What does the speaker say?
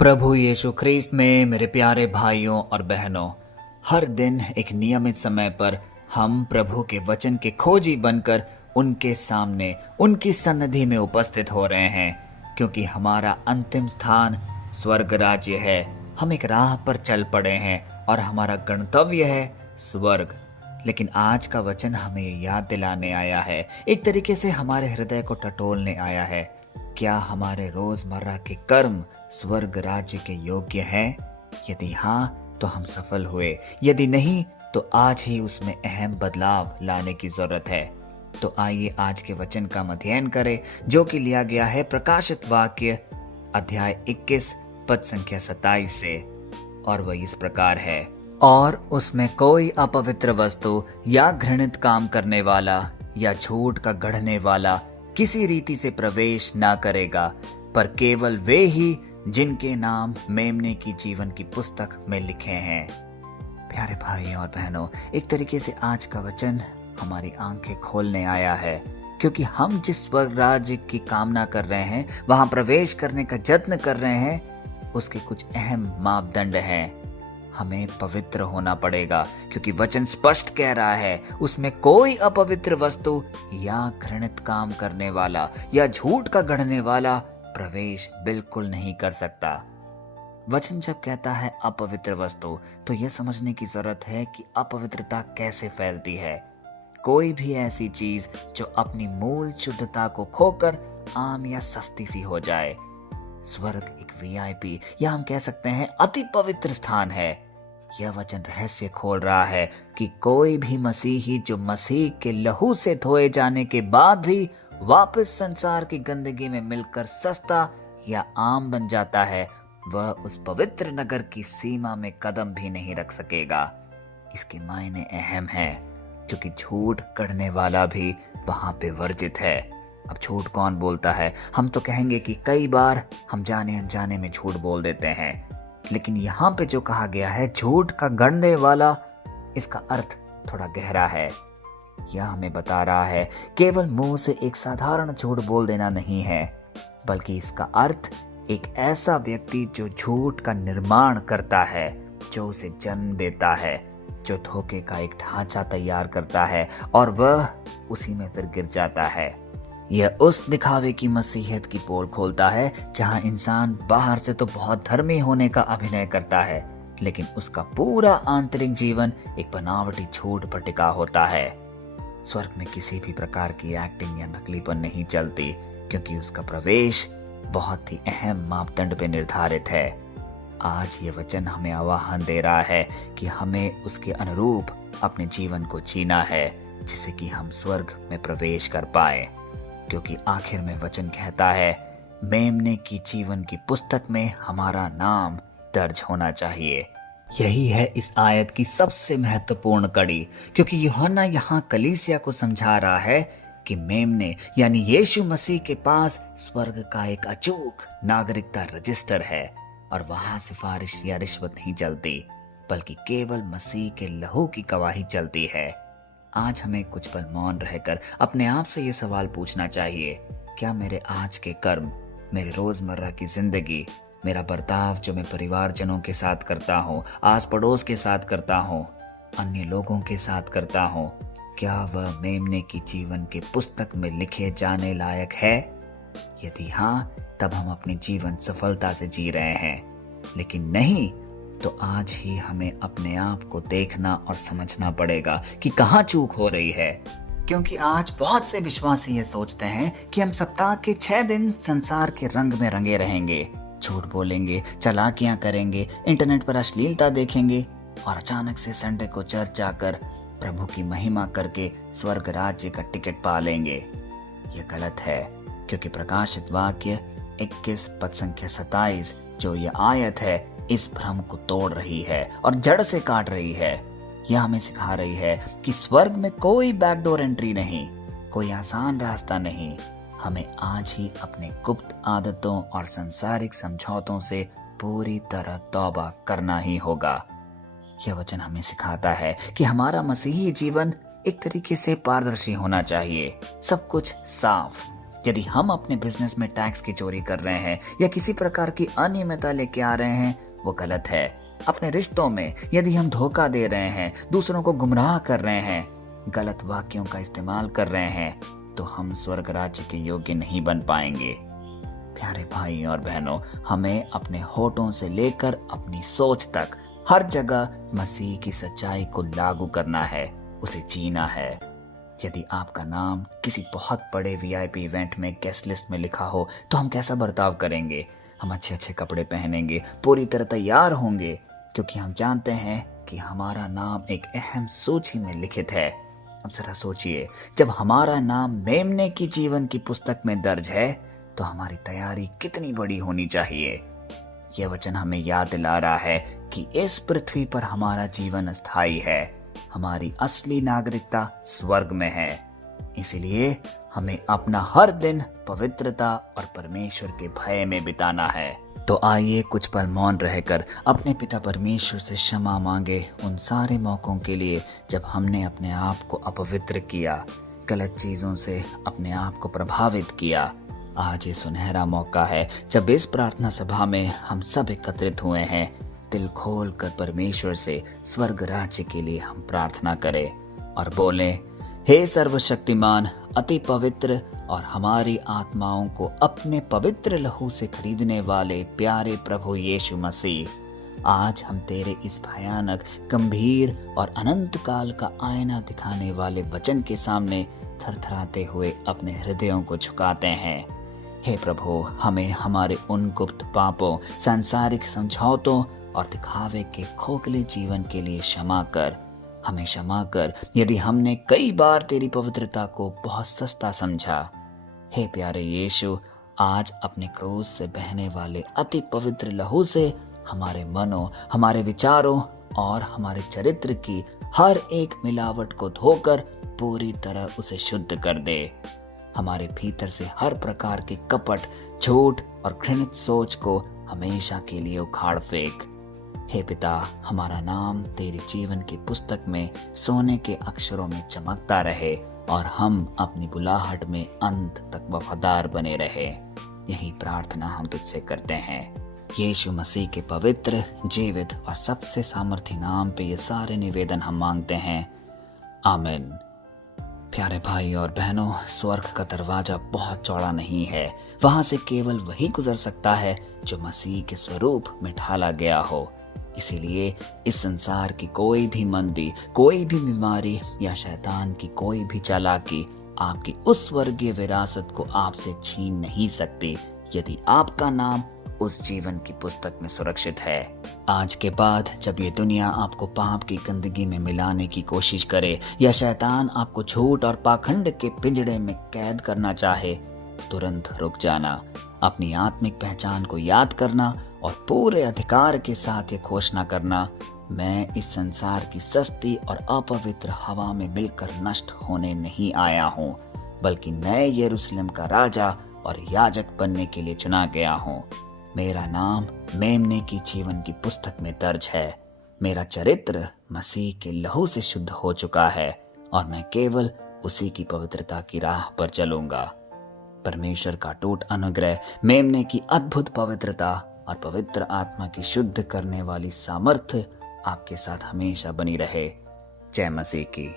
प्रभु यीशु ख्रीस्त में मेरे प्यारे भाइयों और बहनों, हर दिन एक नियमित समय पर हम प्रभु के वचन के खोजी बनकर उनके सामने उनकी सन्निधि में उपस्थित हो रहे हैं, क्योंकि हमारा अंतिम स्थान स्वर्ग राज्य है। हम एक राह पर चल पड़े हैं और हमारा गंतव्य है स्वर्ग। लेकिन आज का वचन हमें ये याद दिलाने आया है, एक तरीके से हमारे हृदय को टटोलने आया है। क्या हमारे रोजमर्रा के कर्म स्वर्ग राज्य के योग्य हैं? यदि हाँ तो हम सफल हुए, यदि नहीं तो आज ही उसमें अहम बदलाव लाने की जरूरत है। तो आइए आज के वचन का अध्ययन करें, जो कि लिया गया है प्रकाशित वाक्य अध्याय 21 पद संख्या 27 से, और वह इस प्रकार है। और उसमें कोई अपवित्र वस्तु या घृणित काम करने वाला या झूठ का गढ़ने वाला किसी रीति से प्रवेश ना करेगा, पर केवल वे ही जिनके नाम मेमने की जीवन की पुस्तक में लिखे हैं। प्यारे भाई और बहनों, एक तरीके से आज का वचन हमारी आंखें खोलने आया है, क्योंकि हम जिस स्वर्ग राज्य की कामना कर रहे हैं, वहां प्रवेश करने का यत्न कर रहे हैं, उसके कुछ अहम मापदंड हैं। हमें पवित्र होना पड़ेगा, क्योंकि वचन स्पष्ट कह रहा है उसमें कोई अपवित्र वस्तु या घृणित काम करने वाला या झूठ का गढ़ने वाला प्रवेश बिल्कुल नहीं कर सकता। वचन जब कहता है अपवित्र वस्तु, तो यह समझने की जरूरत है कि अपवित्रता कैसे फैलती है। कोई भी ऐसी चीज जो अपनी मूल शुद्धता को खोकर आम या सस्ती सी हो जाए। स्वर्ग एक वीआईपी या हम कह सकते हैं अति पवित्र स्थान है। यह वचन रहस्य खोल रहा है कि कोई भी मसीही जो मसीह के लहू से धोए जाने के बाद भी वापस संसार की गंदगी में मिलकर सस्ता या आम बन जाता है, वह उस पवित्र नगर की सीमा में कदम भी नहीं रख सकेगा। इसके मायने अहम हैं, क्योंकि झूठ गढ़ने वाला भी वहां पे वर्जित है। अब झूठ कौन बोलता है? हम तो कहेंगे कि कई बार हम जाने अनजाने में झूठ बोल देते हैं, लेकिन यहाँ पे जो कहा गया है झूठ का गढ़ने वाला, इसका अर्थ थोड़ा गहरा है। यह हमें बता रहा है केवल मुंह से एक साधारण झूठ बोल देना नहीं है, बल्कि इसका अर्थ एक ऐसा व्यक्ति जो झूठ का निर्माण करता है, जो उसे जन्म देता है, जो धोखे का एक ढांचा तैयार करता है और वह उसी में फिर गिर जाता है। यह उस दिखावे की मसीहत की पोल खोलता है जहां इंसान बाहर से तो बहुत धर्मी होने का अभिनय करता है, लेकिन उसका पूरा आंतरिक जीवन एक बनावटी झूठ पर टिका होता है। स्वर्ग में किसी भी प्रकार की एक्टिंग या नकलीपन नहीं चलती, क्योंकि उसका प्रवेश बहुत ही अहम मापदंड पे निर्धारित है। आज ये वचन हमें आह्वान दे रहा है कि हमें उसके अनुरूप अपने जीवन को जीना है, जिससे कि हम स्वर्ग में प्रवेश कर पाए। क्योंकि आखिर में वचन कहता है मेमने की जीवन की पुस्तक में हमारा नाम दर्ज होना चाहिए। यही है इस आयत की सबसे महत्वपूर्ण कड़ी, क्योंकि यूहन्ना यहाँ कलीसिया को समझा रहा है कि मेमने यानी यीशु मसीह के पास स्वर्ग का एक अचूक नागरिकता रजिस्टर है, और वहां सिफारिश या रिश्वत नहीं चलती, बल्कि केवल मसीह के लहू की गवाही चलती है। आज हमें कुछ पल मौन रहकर अपने आप से ये सवाल पूछना चाहिए, क्या मेरे आज के कर्म, मेरे रोजमर्रा की जिंदगी, मेरा बर्ताव जो मैं परिवारजनों के साथ करता हूँ, आस पड़ोस के साथ करता हूँ, अन्य लोगों के साथ करता हूँ, क्या वह मेमने की जीवन के पुस्तक में लिखे जाने लायक है? यदि हाँ, तब हम अपनी जीवन सफलता से जी रहे हैं। लेकिन नहीं तो आज ही हमें अपने आप को देखना और समझना पड़ेगा कि कहाँ चूक हो रही है। क्योंकि आज बहुत से विश्वासी ये सोचते हैं कि हम सप्ताह के 6 दिन संसार के रंग में रंगे रहेंगे, झूठ बोलेंगे, चालाकियां करेंगे, इंटरनेट पर अश्लीलता देखेंगे, और अचानक से संडे को चर्च जाकर प्रभु की महिमा करके स्वर्ग राज्य का टिकट पा लेंगे। यह गलत है, क्योंकि प्रकाशित वाक्य 21 पद संख्या 27 जो यह आयत है, इस भ्रम को तोड़ रही है और जड़ से काट रही है। यह हमें सिखा रही है कि स्वर्ग में कोई बैकडोर एंट्री नहीं, कोई आसान रास्ता नहीं। हमें आज ही अपने गुप्त आदतों और सांसारिक समझौतों से पूरी तरह तौबा करना ही होगा। यह वचन हमें सिखाता है कि हमारा मसीही जीवन एक तरीके से पारदर्शी होना चाहिए, सब कुछ साफ, यदि हम अपने बिजनेस में टैक्स की चोरी कर रहे हैं या किसी प्रकार की अनियमितता लेके आ रहे हैं, वो गलत है। अपने रिश्तों में यदि हम धोखा दे रहे हैं, दूसरों को गुमराह कर रहे हैं, गलत वाक्यों का इस्तेमाल कर रहे हैं, तो हम स्वर्ग राज्य के योग्य नहीं बन पाएंगे। प्यारे भाई और बहनों, हमें अपने होठों से लेकर अपनी सोच तक हर जगह मसीह की सच्चाई को लागू करना है, उसे जीना है। यदि आपका नाम किसी बहुत बड़े वीआईपी इवेंट में गेस्ट लिस्ट में लिखा हो, तो हम कैसा बर्ताव करेंगे? हम अच्छे अच्छे कपड़े पहनेंगे, पूरी तरह तैयार होंगे, क्योंकि हम जानते हैं कि हमारा नाम एक अहम सूची में लिखित है। अब जरा सोचिए, जब हमारा नाम मेमने की जीवन की पुस्तक में दर्ज है, तो हमारी तैयारी कितनी बड़ी होनी चाहिए। यह वचन हमें याद दिला रहा है कि इस पृथ्वी पर हमारा जीवन अस्थायी है, हमारी असली नागरिकता स्वर्ग में है। इसलिए हमें अपना हर दिन पवित्रता और परमेश्वर के भय में बिताना है। तो आइए कुछ पल मौन रहकर अपने पिता परमेश्वर से क्षमा मांगे उन सारे मौकों के लिए जब हमने अपने आप को अपवित्र किया, गलत चीजों से अपने आप को प्रभावित किया। आज ये सुनहरा मौका है जब इस प्रार्थना सभा में हम सब एकत्रित हुए हैं, दिल खोल कर परमेश्वर से स्वर्ग राज्य के लिए हम प्रार्थना करें और बोलें, हे सर्वशक्तिमान, अति पवित्र और हमारी आत्माओं को अपने पवित्र लहू से खरीदने वाले प्यारे प्रभु यीशु मसीह, आज हम तेरे इस भयानक, गंभीर और अनंत काल का आईना दिखाने वाले वचन के सामने थरथराते हुए अपने हृदयों को झुकाते हैं। हे प्रभु, हमें हमारे उन गुप्त पापों, सांसारिक समझौतों और दिखावे के खोखले जीवन के लिए क्षमा कर। हमें क्षमा कर यदि हमने कई बार तेरी पवित्रता को बहुत सस्ता समझा। हे प्यारे यीशु, आज अपने क्रूस से बहने वाले अति पवित्र लहू से हमारे मनों, हमारे विचारों और हमारे चरित्र की हर एक मिलावट को धोकर पूरी तरह उसे शुद्ध कर दे। हमारे भीतर से हर प्रकार के कपट, झूठ और घृणित सोच को हमेशा के लिए उखाड़ फेंक। हे पिता, हमारा नाम तेरी जीवन की पुस्तक में सोने के अक्षरों में चमकता रहे और हम अपनी बुलाहट में अंत तक वफादार बने रहे। यही प्रार्थना हम तुझसे करते हैं। यीशु मसीह के पवित्र, जीवित और सबसे सामर्थी नाम पे ये सारे निवेदन हम मांगते हैं। आमीन। प्यारे भाई और बहनों, स्वर्ग का दरवाजा बहुत चौड़ा नहीं है। वहां से केवल वही गुजर सकता है जो मसीह के स्वरूप में ढाला गया हो। इसीलिए इस संसार की कोई भी मंदी, कोई भी बीमारी या शैतान की कोई भी चालाकी आपकी उस स्वर्गीय विरासत को आपसे छीन नहीं सकती, यदि आपका नाम उस जीवन की पुस्तक में सुरक्षित है। आज के बाद जब ये दुनिया आपको पाप की गंदगी में मिलाने की कोशिश करे या शैतान आपको झूठ और पाखंड के पिंजड़े में कैद करना चाहे, तुरंत रुक जाना, अपनी आत्मिक पहचान को याद करना और पूरे अधिकार के साथ ये घोषणा करना, मैं इस संसार की सस्ती और अपवित्र हवा में मिलकर नष्ट होने नहीं आया हूँ, बल्कि नए यरूशलेम का राजा और याजक बनने के लिए चुना गया हूँ। मेरा नाम मेमने की जीवन की पुस्तक में दर्ज है। मेरा चरित्र मसीह के लहू से शुद्ध हो चुका है और मैं केवल उसी की पवित्रता की राह पर चलूंगा। परमेश्वर का टूट अनुग्रह, मेमने की अद्भुत पवित्रता और पवित्र आत्मा की शुद्ध करने वाली सामर्थ्य आपके साथ हमेशा बनी रहे। जय मसीह की।